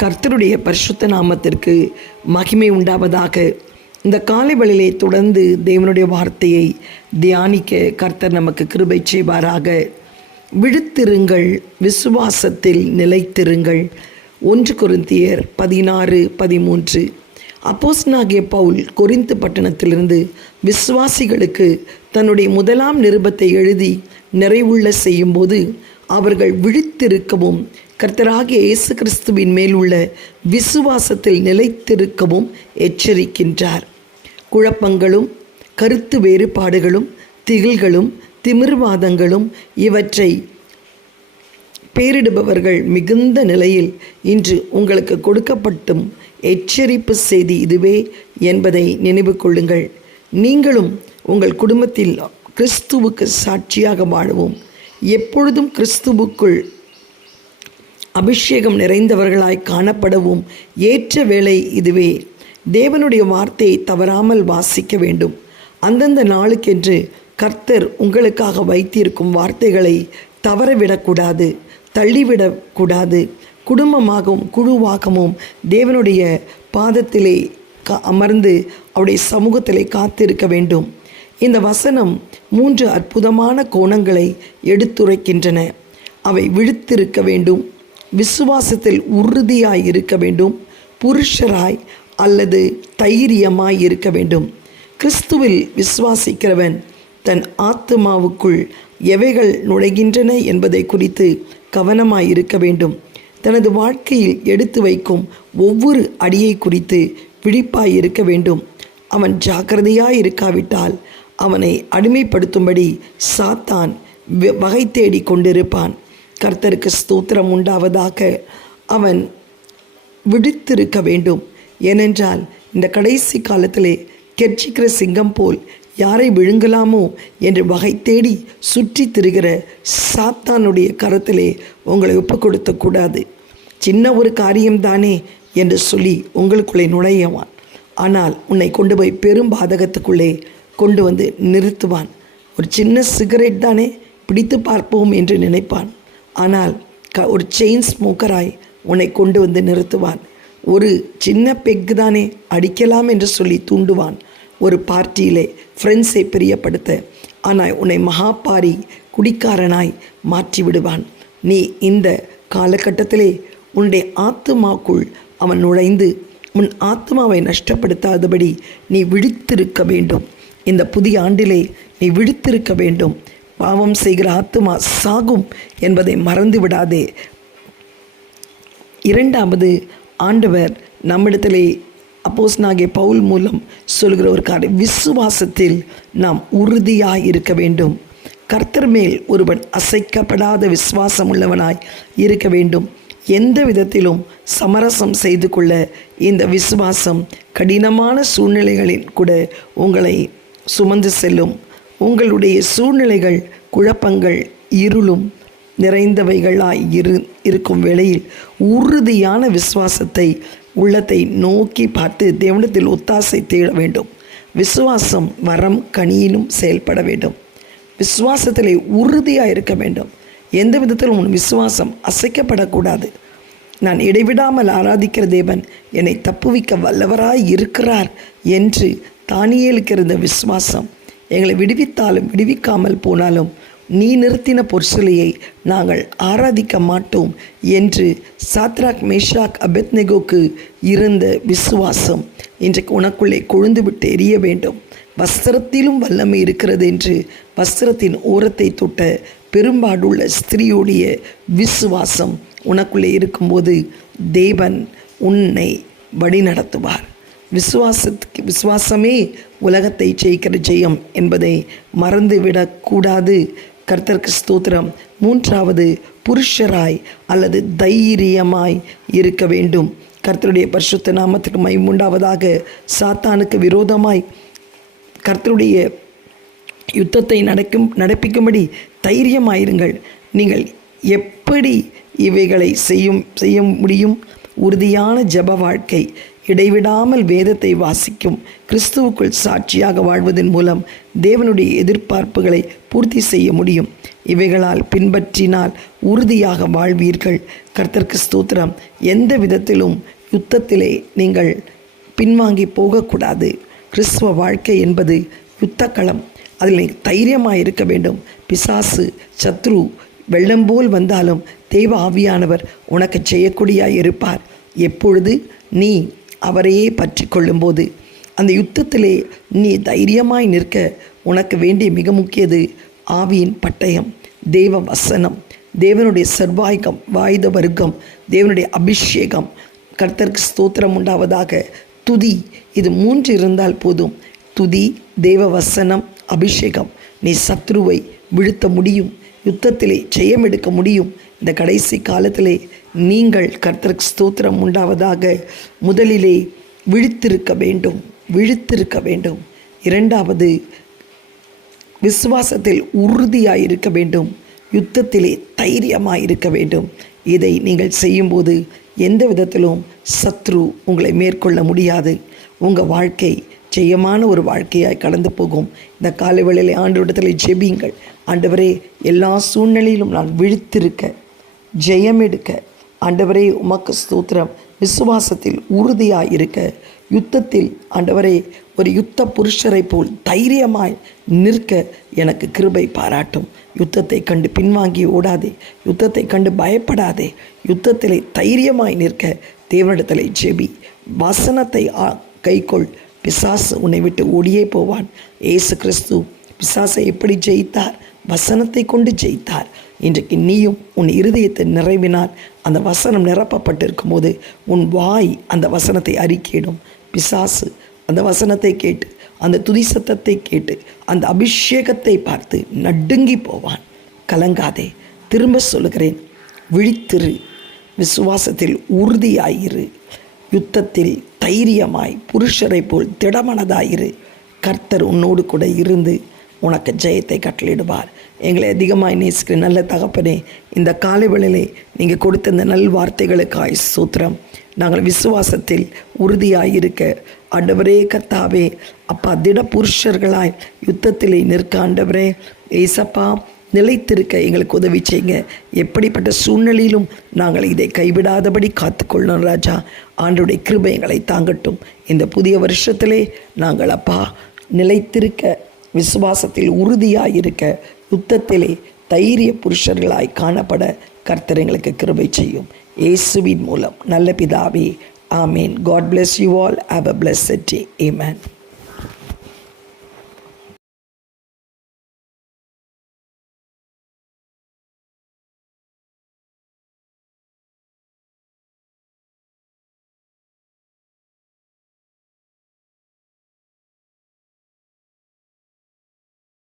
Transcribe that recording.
கர்த்தருடைய பரிசுத்த நாமத்திற்கு மகிமை உண்டாவதாக. இந்த காலை வேளையிலே தொடர்ந்து தேவனுடைய வார்த்தையை தியானிக்க கர்த்தர் நமக்கு கிருபை செய்வாராக. விழித்திருங்கள், விசுவாசத்தில் நிலைத்திருங்கள். 1 கொரிந்தியர் 16:13. அப்போஸ்தலனாகிய பவுல் கொரிந்து பட்டணத்திலிருந்து விசுவாசிகளுக்கு தன்னுடைய முதலாம் நிருபத்தை எழுதி நிறைவுள்ள செய்யும்போது அவர்கள் விழித்திருக்கவும் கர்த்தராகிய இயேசு கிறிஸ்துவின் மேல் உள்ள விசுவாசத்தில் நிலைத்திருக்கவும் எச்சரிக்கின்றார். குழப்பங்களும் கருத்து வேறுபாடுகளும் திகில்களும் திமிர்வாதங்களும் இவற்றை பேரிடுபவர்கள் மிகுந்த நிலையில் இன்று உங்களுக்கு கொடுக்கப்பட்டும் எச்சரிப்பு செய்தி இதுவே என்பதை நினைவு கொள்ளுங்கள். நீங்களும் உங்கள் குடும்பத்தில் கிறிஸ்துவுக்கு சாட்சியாக வாழவும் எப்பொழுதும் கிறிஸ்துவுக்குள் அபிஷேகம் நிறைந்தவர்களாய் காணப்படவும் ஏற்ற வேளை இதுவே. தேவனுடைய வார்த்தையை தவறாமல் வாசிக்க வேண்டும். அந்தந்த நாளுக்கென்று கர்த்தர் உங்களுக்காக வைத்திருக்கும் வார்த்தைகளை தவறவிடக்கூடாது, தள்ளிவிடக்கூடாது. குடும்பமாகவும் குழுவாகவும் தேவனுடைய பாதத்திலே அமர்ந்து அவருடைய சமூகத்திலே காத்திருக்க வேண்டும். இந்த வசனம் 3 அற்புதமான கோணங்களை எடுத்துரைக்கின்றன. அவை விழித்திருக்க வேண்டும், விசுவாசத்தில் உறுதியாய் இருக்க வேண்டும், புருஷராய் அல்லது தைரியமாய் இருக்க வேண்டும். கிறிஸ்துவில் விசுவாசிக்கிறவன் தன் ஆத்துமாவுக்குள் எவைகள் நுழைகின்றன என்பதை குறித்து கவனமாய் இருக்க வேண்டும். தனது வாழ்க்கையில் எடுத்து வைக்கும் ஒவ்வொரு அடியை குறித்து விழிப்பாய் இருக்க வேண்டும். அவன் ஜாக்கிரதையாய் இருக்காவிட்டால் அவனை அடிமைப்படுத்தும்படி சாத்தான் வகை தேடி கொண்டிருப்பான். கர்த்தருக்கு ஸ்தோத்திரம் உண்டாவதாக. அவன் விழித்திருக்க வேண்டும். ஏனென்றால் இந்த கடைசி காலத்திலே கெர்ச்சிக்கிற சிங்கம் போல் யாரை விழுங்கலாமோ என்று வகை தேடி சுற்றி திரிகிற சாத்தானுடைய கரத்திலே உங்களை ஒப்புக் கொடுத்தக்கூடாது. சின்ன ஒரு காரியம்தானே என்று சொல்லி உங்களுக்குள்ளே நுழையவான். ஆனால் உன்னை கொண்டு போய் பெரும் பாதகத்துக்குள்ளே கொண்டு வந்து நிறுத்துவான். ஒரு சின்ன சிகரெட் தானே, பிடித்து பார்ப்போம் என்று நினைப்பான். ஆனால் ஒரு செயின் ஸ்மோக்கராய் உன்னை கொண்டு வந்து நிறுத்துவான். ஒரு சின்ன பெக்கு தானே, அடிக்கலாம் என்று சொல்லி தூண்டுவான். ஒரு பார்ட்டியிலே ஃப்ரெண்ட்ஸை பிரியப்படுத்த, ஆனால் உன்னை மகாபாரி குடிக்காரனாய் மாற்றி விடுவான். நீ இந்த காலகட்டத்திலே உன்னுடைய ஆத்துமாக்குள் அவன் நுழைந்து உன் ஆத்மாவை நஷ்டப்படுத்தாதபடி நீ விழித்திருக்க வேண்டும். இந்த புதிய ஆண்டிலே நீ விழித்திருக்க வேண்டும். பாவம் செய்கிற ஆத்துமா சாகும் என்பதை மறந்து விடாதே. 2வது, ஆண்டவர் நம்மிடத்திலே அப்போஸ்தலனாகிய பவுல் மூலம் சொல்கிற ஒரு காரியம், விசுவாசத்தில் நாம் உறுதியாய் இருக்க வேண்டும். கர்த்தர் மேல் ஒருவன் அசைக்கப்படாத விசுவாசம் உள்ளவனாய் இருக்க வேண்டும். எந்த விதத்திலும் சமரசம் செய்து கொள்ள இந்த விசுவாசம் கடினமான சூழ்நிலைகளில் கூட உங்களை சுமந்து செல்லும். உங்களுடைய சூழ்நிலைகள் குழப்பங்கள் இருளும் நிறைந்தவைகளாய் இருக்கும் வேளையில் உறுதியான விசுவாசத்தை உள்ளத்தை நோக்கி பார்த்து தேவனிடத்தில் ஒத்தாசை தேட வேண்டும். விசுவாசம் வரம் கனியிலும் செயல்பட வேண்டும். விசுவாசத்திலே உறுதியாக இருக்க வேண்டும். எந்த விதத்திலும் உன் விசுவாசம் அசைக்கப்படக்கூடாது. நான் இடைவிடாமல் ஆராதிக்கிற தேவன் என்னை தப்புவிக்க வல்லவராய் இருக்கிறார் என்று தானியேலுக்கு இருந்த விசுவாசம், எங்களை விடுவித்தாலும் விடுவிக்காமல் போனாலும் நீ நிறுத்தின பொற்சிலையை நாங்கள் ஆராதிக்க மாட்டோம் என்று சாத்ராக் மேஷாக் அபேத்நேகோக்கு இருந்த விசுவாசம் இன்றைக்கு உனக்குள்ளே கொழுந்து விட்டு எரிய வேண்டும். வஸ்திரத்திலும் வல்லமை இருக்கிறது என்று வஸ்திரத்தின் ஓரத்தை தொட்ட பெரும்பாடுள்ள ஸ்திரீயுடைய விசுவாசம் உனக்குள்ளே இருக்கும்போது தேவன் உன்னை வழி நடத்துவார். விசுவாசமே உலகத்தை ஜெயிக்கிற ஜெயம் என்பதை மறந்துவிடக்கூடாது. கர்த்தருக்கு ஸ்தோத்திரம். 3வது, புருஷராய் அல்லது தைரியமாய் இருக்க வேண்டும். கர்த்தருடைய பரிசுத்த நாமத்துக்கு மகிமை உண்டாவதாக. சாத்தானுக்கு விரோதமாய் கர்த்தருடைய யுத்தத்தை நடப்பிக்கும்படி தைரியமாயிருங்கள். நீங்கள் எப்படி இவைகளை செய்ய முடியும்? உறுதியான ஜெப வாழ்க்கை, இடைவிடாமல் வேதத்தை வாசிக்கும் கிறிஸ்துவுக்குள் சாட்சியாக வாழ்வதன் மூலம் தேவனுடைய எதிர்பார்ப்புகளை பூர்த்தி செய்ய முடியும். இவைகளால் பின்பற்றினால் உறுதியாக வாழ்வீர்கள். கர்த்தருக்கு ஸ்தோத்திரம். எந்த விதத்திலும் யுத்தத்திலே நீங்கள் பின்வாங்கி போகக்கூடாது. கிறிஸ்துவ வாழ்க்கை என்பது யுத்தக்களம். அதில் தைரியமாக இருக்க வேண்டும். பிசாசு சத்ரு வெள்ளம் போல் வந்தாலும் தெய்வ ஆவியானவர் உனக்கு செய்யக்கூடியாய் இருப்பார். எப்பொழுது நீ அவரையே பற்றி கொள்ளும்போது அந்த யுத்தத்திலே நீ தைரியமாய் நிற்க உனக்கு வேண்டிய மிக முக்கியது ஆவியின் பட்டயம், தேவ வசனம், தேவனுடைய சர்வாயுகம், வாயுத வர்க்கம், தேவனுடைய அபிஷேகம். கர்த்தருக்கு ஸ்தோத்திரம் உண்டாவதாக. துதி, இது 3 இருந்தால் போதும். துதி, தேவ வசனம், அபிஷேகம். நீ சத்ருவை வீழ்த்த முடியும். யுத்தத்திலே ஜெயம் எடுக்க முடியும். இந்த கடைசி காலத்திலே நீங்கள் கர்த்தருக்கு ஸ்தோத்திரம் உண்டாவதாக முதலிலே விழித்திருக்க வேண்டும். இரண்டாவது, விசுவாசத்தில் உறுதியாயிருக்க வேண்டும். யுத்தத்திலே தைரியமாயிருக்க வேண்டும். இதை நீங்கள் செய்யும்போது எந்த விதத்திலும் சத்ரு உங்களை மேற்கொள்ள முடியாது. உங்கள் வாழ்க்கை ஜெயமான ஒரு வாழ்க்கையாய் கடந்து போகும். இந்த காலை வேளையிலே ஆண்டவரிடத்தில் ஜெபியுங்கள். ஆண்டவரே, எல்லா சூழ்நிலையிலும் நான் விழித்திருக்க, ஜெயம் எடுக்க, ஆண்டவரே உமக்கு ஸ்தோத்திரம், விசுவாசத்தில் உறுதியாயிருக்க, யுத்தத்தில் ஆண்டவரே ஒரு யுத்த புருஷரை போல் தைரியமாய் நிற்க எனக்கு கிருபை பாராட்டும். யுத்தத்தை கண்டு பின்வாங்கி ஓடாதே. யுத்தத்தை கண்டு பயப்படாதே. யுத்தத்திலே தைரியமாய் நிற்க தேவனிடத்திலே ஜெபி. வசனத்தை கைக்கொள். பிசாசு உன்னை விட்டு ஓடியே போவான். இயேசு கிறிஸ்து பிசாசை எப்படி ஜெயித்தார்? வசனத்தை கொண்டு ஜெயித்தார். இன்றைக்கு நீயும் உன் இருதயத்தை நிறைவினால் அந்த வசனம் நிரப்பப்பட்டிருக்கும் போது உன் வாய் அந்த வசனத்தை அறிக்கையிடும். பிசாசு அந்த வசனத்தை கேட்டு, அந்த துதி சத்தத்தை கேட்டு, அந்த அபிஷேகத்தை பார்த்து நடுங்கி போவான். கலங்காதே. திரும்ப சொல்லுகிறேன், விழித்திரு, விசுவாசத்தில் உறுதியாயிரு, யுத்தத்தில் தைரியமாய் புருஷரை போல் திடமனதாயிரு. கர்த்தர் உன்னோடு கூட இருந்து உனக்கு ஜெயத்தை கட்டளிடுவார். எங்களை அதிகமாய் நேசிக்கிற நல்ல தகப்பனே, இந்த காலை வேளையிலே நீங்கள் கொடுத்த இந்த நல் வார்த்தைகளுக்காய் ஸ்தோத்திரம். நாங்கள் விசுவாசத்தில் உறுதியாயிருக்க ஆண்டவரே, கர்த்தாவே அப்பா, திட புருஷர்களாய் யுத்தத்திலே நிற்க ஆண்டவரே ஏசப்பா நிலைத்திருக்க எங்களுக்கு உதவி செய்யுங்க. எப்படிப்பட்ட சூழ்நிலையிலும் நாங்கள் இதை கைவிடாதபடி காத்துக்கொள்ளணும் ராஜா. ஆண்டவருடைய கிருபை எங்களை தாங்கட்டும். இந்த புதிய வருஷத்திலே நாங்கள் அப்பா நிலைத்திருக்க, விசுவாசத்தில் உறுதியாயிருக்க, யுத்தத்திலே தைரிய புருஷர்களாய் காணப்பட கர்த்தர் எங்களுக்கு கிருபை செய்யும். இயேசுவின் மூலம் நல்ல பிதாவே, ஆமேன். God bless you all. Have a blessed day. Amen.